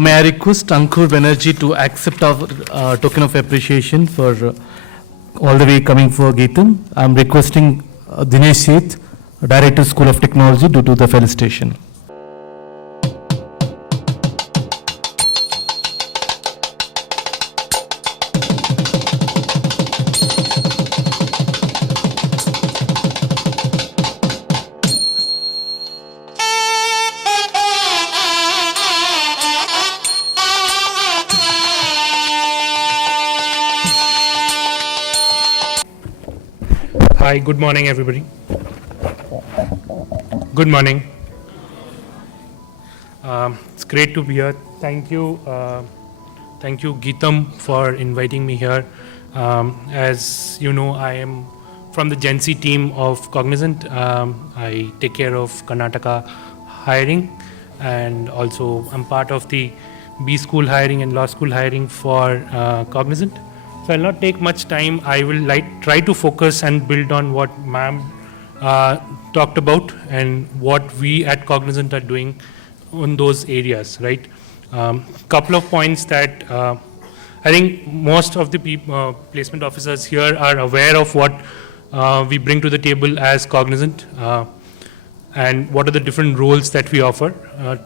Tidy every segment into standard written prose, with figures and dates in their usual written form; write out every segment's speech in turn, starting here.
May I request Ankur Banerjee to accept our token of appreciation for all the way coming for Geetam. I'm requesting Dinesh Seth, Director, School of Technology, to do the felicitation. Hi, good morning, everybody. Good morning. It's great to be here. Thank you, Geetam, for inviting me here. As you know, I am from the Gen Z team of Cognizant. I take care of Karnataka hiring, and also I'm part of the B school hiring and law school hiring for Cognizant. So I'll not take much time. I will try to focus and build on what ma'am talked about and what we at Cognizant are doing on those areas, right? Couple of points that I think most of the placement officers here are aware of what we bring to the table as Cognizant and what are the different roles that we offer.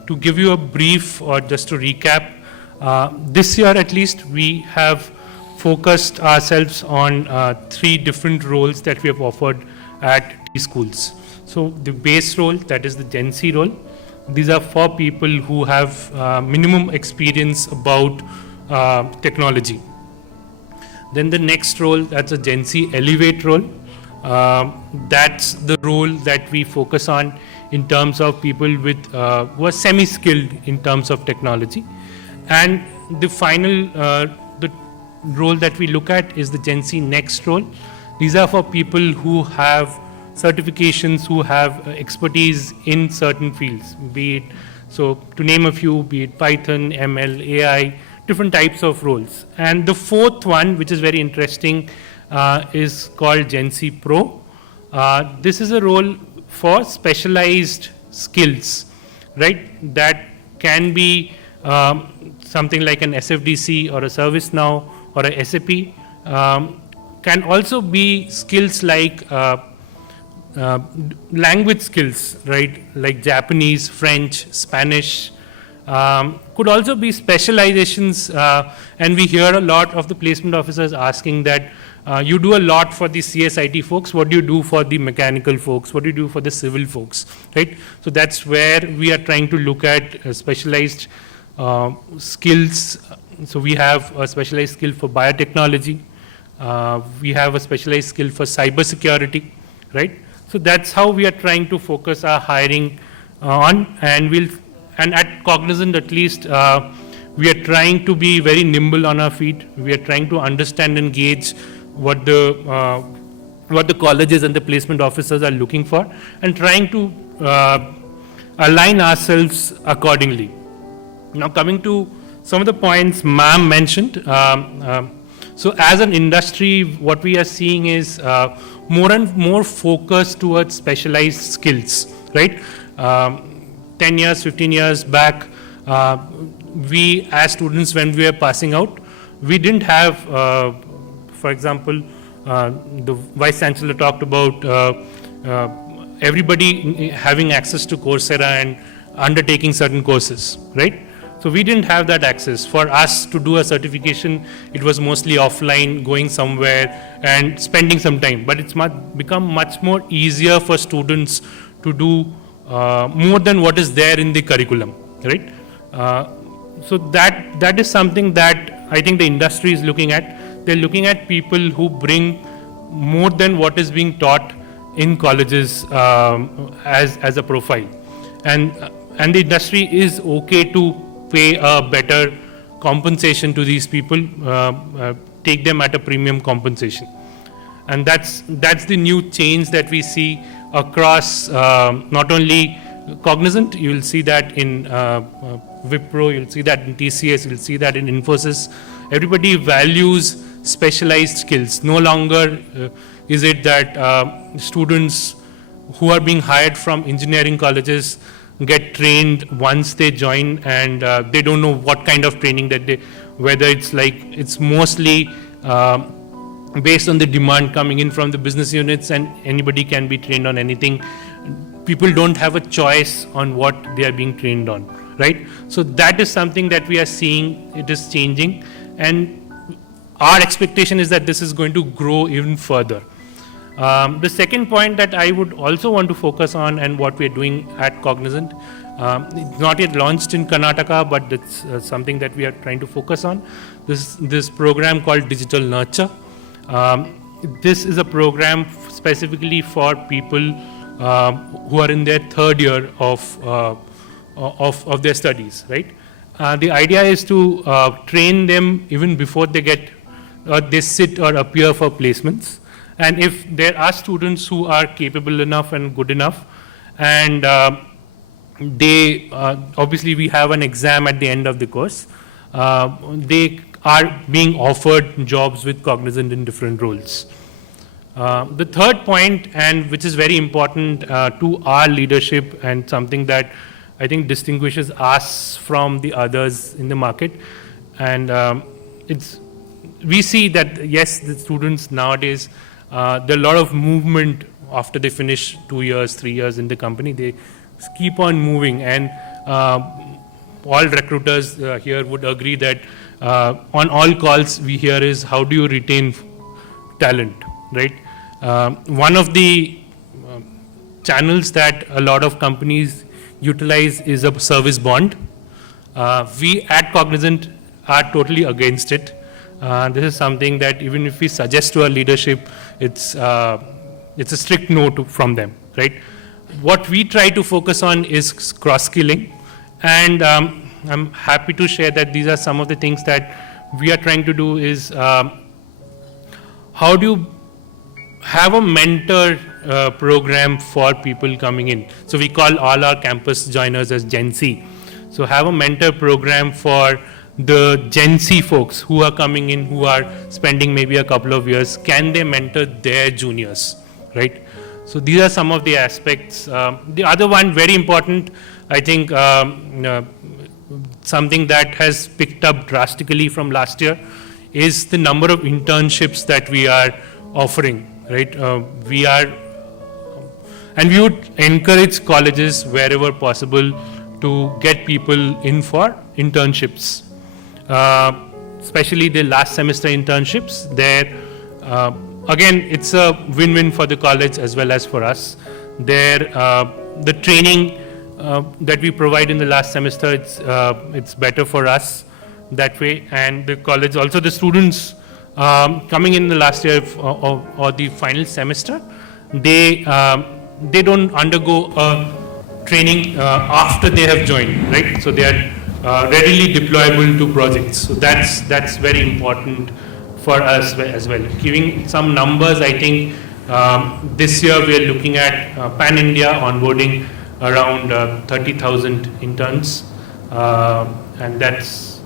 To give you a brief or just to recap, this year at least we have focused ourselves on 3 different roles that we have offered at T schools. So the base role, that is the Gen Z role. These are for people who have minimum experience about technology. Then the next role, that's a Gen Z Elevate role. That's the role that we focus on in terms of people with who are semi-skilled in terms of technology. And the final role that we look at is the Gen Z Next role. These are for people who have certifications, who have expertise in certain fields, be it, so to name a few, be it Python, ML, AI, different types of roles. And the fourth one, which is very interesting, is called Gen Z Pro. This is a role for specialized skills, right? That can be something like an SFDC or a ServiceNow or a SAP, can also be skills like language skills, right? Like Japanese, French, Spanish. Could also be specializations, and we hear a lot of the placement officers asking that you do a lot for the CSIT folks, what do you do for the mechanical folks, what do you do for the civil folks, right? So that's where we are trying to look at specialized skills. So we have a specialized skill for biotechnology. We have a specialized skill for cybersecurity, right? So that's how we are trying to focus our hiring on, and at Cognizant at least, we are trying to be very nimble on our feet. We are trying to understand and gauge what the colleges and the placement officers are looking for, and trying to align ourselves accordingly. Now coming to some of the points ma'am mentioned. So as an industry, what we are seeing is more and more focus towards specialized skills, right? 10 years, 15 years back, we as students, when we were passing out, we didn't have, for example, the Vice Chancellor talked about everybody having access to Coursera and undertaking certain courses, right? So we didn't have that access. For us to do a certification, it was mostly offline, going somewhere and spending some time. But it's become much more easier for students to do more than what is there in the curriculum, right? So that is something that I think the industry is looking at. They're looking at people who bring more than what is being taught in colleges as a profile. And the industry is okay to pay a better compensation to these people, take them at a premium compensation. And that's the new change that we see across not only Cognizant, you'll see that in Wipro, you'll see that in TCS, you'll see that in Infosys. Everybody values specialized skills. No longer is it that students who are being hired from engineering colleges get trained once they join, and they don't know what kind of training that they, whether it's like, it's mostly based on the demand coming in from the business units, and anybody can be trained on anything. People don't have a choice on what they are being trained on, right? So that is something that we are seeing, it is changing, and our expectation is that this is going to grow even further. The second point that I would also want to focus on, and what we are doing at Cognizant, it's not yet launched in Karnataka, but it's something that we are trying to focus on. This program called Digital Nurture. This is a program specifically for people who are in their third year of their studies, right? The idea is to train them even before they get, they sit or appear for placements. And if there are students who are capable enough and good enough, and they, obviously we have an exam at the end of the course, they are being offered jobs with Cognizant in different roles. The third point, and which is very important to our leadership, and something that I think distinguishes us from the others in the market, and we see that yes, the students nowadays, there are a lot of movement after they finish 2 years, 3 years in the company. They keep on moving, and all recruiters here would agree that on all calls we hear is, how do you retain talent, right? One of the channels that a lot of companies utilize is a service bond. We at Cognizant are totally against it. This is something that even if we suggest to our leadership, it's a strict no from them, right? What we try to focus on is cross-skilling, and I'm happy to share that these are some of the things that we are trying to do is, how do you have a mentor program for people coming in. So we call all our campus joiners as Gen Z. So have a mentor program for the Gen Z folks who are coming in, who are spending maybe a couple of years. Can they mentor their juniors, right? So these are some of the aspects. The other one, very important, I think, something that has picked up drastically from last year is the number of internships that we are offering, right? And we would encourage colleges wherever possible to get people in for internships, especially the last semester internships. There, again, it's a win-win for the college as well as for us. There, the training that we provide in the last semester, it's better for us that way, and the college, also the students coming in the last year or the final semester, they don't undergo a training after they have joined, right? So they are readily deployable to projects. So that's very important for us as well. Giving some numbers, I think this year we are looking at pan-India onboarding around 30,000 interns, and that's,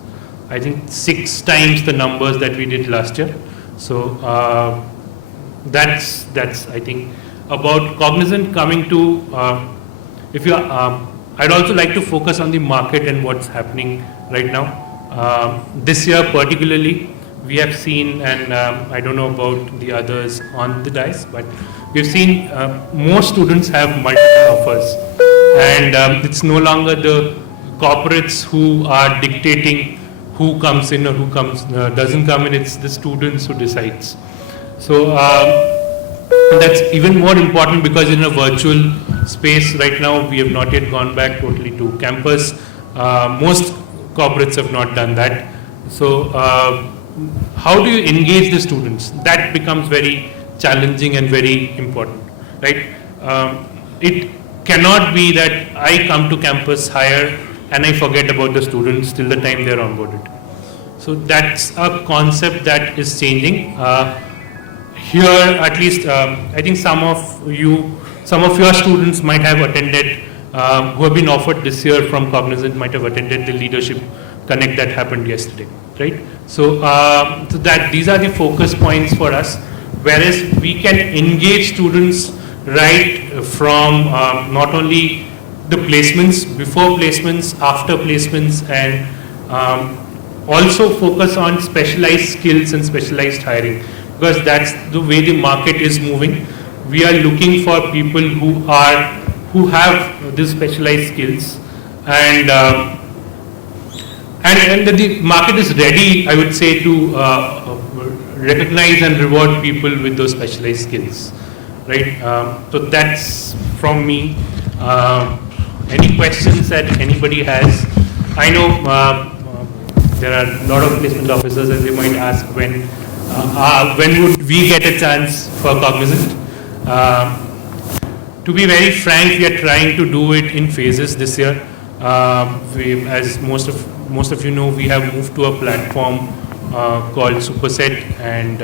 I think, 6 times the numbers that we did last year. So that's I think about Cognizant. Coming to, if you I'd also like to focus on the market and what's happening right now. This year particularly, we have seen, and I don't know about the others on the dais, but we've seen more students have multiple offers, and it's no longer the corporates who are dictating who comes in or who doesn't come in. It's the students who decides. So that's even more important, because in a virtual space right now, we have not yet gone back totally to campus. Most corporates have not done that. So how do you engage the students? That becomes very challenging and very important, right? It cannot be that I come to campus, hire, and I forget about the students till the time they're onboarded. So that's a concept that is changing. Here, at least, I think some of your students might have attended, who have been offered this year from Cognizant, might have attended the Leadership Connect that happened yesterday, right? So, that these are the focus points for us, whereas we can engage students right from not only the placements, before placements, after placements, and also focus on specialized skills and specialized hiring, because that's the way the market is moving. We are looking for people who have these specialized skills, and the market is ready, I would say, to recognize and reward people with those specialized skills, right? So that's from me. Any questions that anybody has? I know there are a lot of placement officers, and they might ask when would we get a chance for Cognizant? To be very frank, we are trying to do it in phases this year. As most of you know, we have moved to a platform called Superset, and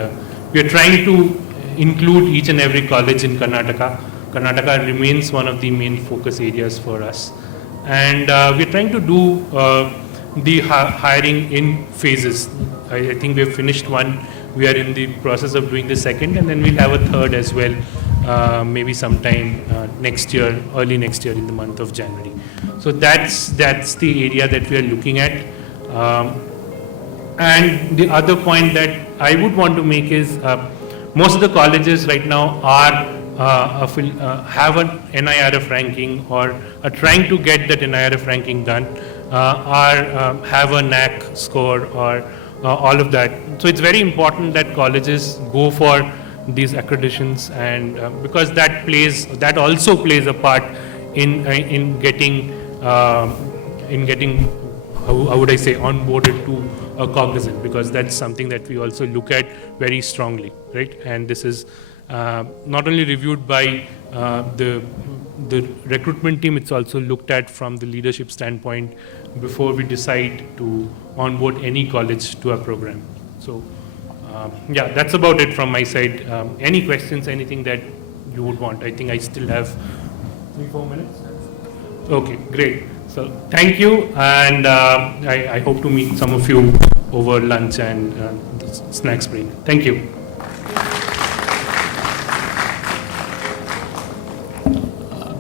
we are trying to include each and every college in Karnataka. Karnataka remains one of the main focus areas for us, and we are trying to do the hiring in phases. I think we have finished one. We are in the process of doing the second, and then we'll have a third as well, maybe sometime next year, early next year in the month of January. So that's the area that we are looking at. And the other point that I would want to make is most of the colleges right now are have an NIRF ranking, or are trying to get that NIRF ranking done, have a NAC score, or all of that. So it's very important that colleges go for these accreditations, and because that also plays a part in getting how would I say, onboarded to a Cognizant, because that's something that we also look at very strongly, right? And this is not only reviewed by the recruitment team, it's also looked at from the leadership standpoint before we decide to onboard any college to our program. So yeah, that's about it from my side. Any questions, anything that you would want? I think I still have 3-4 minutes. Okay, great. So thank you, and I hope to meet some of you over lunch and snacks break. Thank you.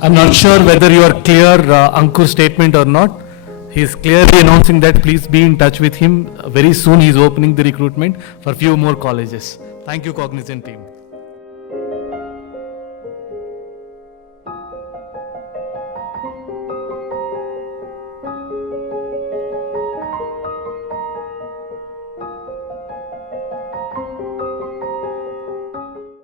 I'm not sure whether you are clear, Ankur's statement or not. He's clearly announcing that please be in touch with him. Very soon he's opening the recruitment for few more colleges. Thank you, Cognizant team.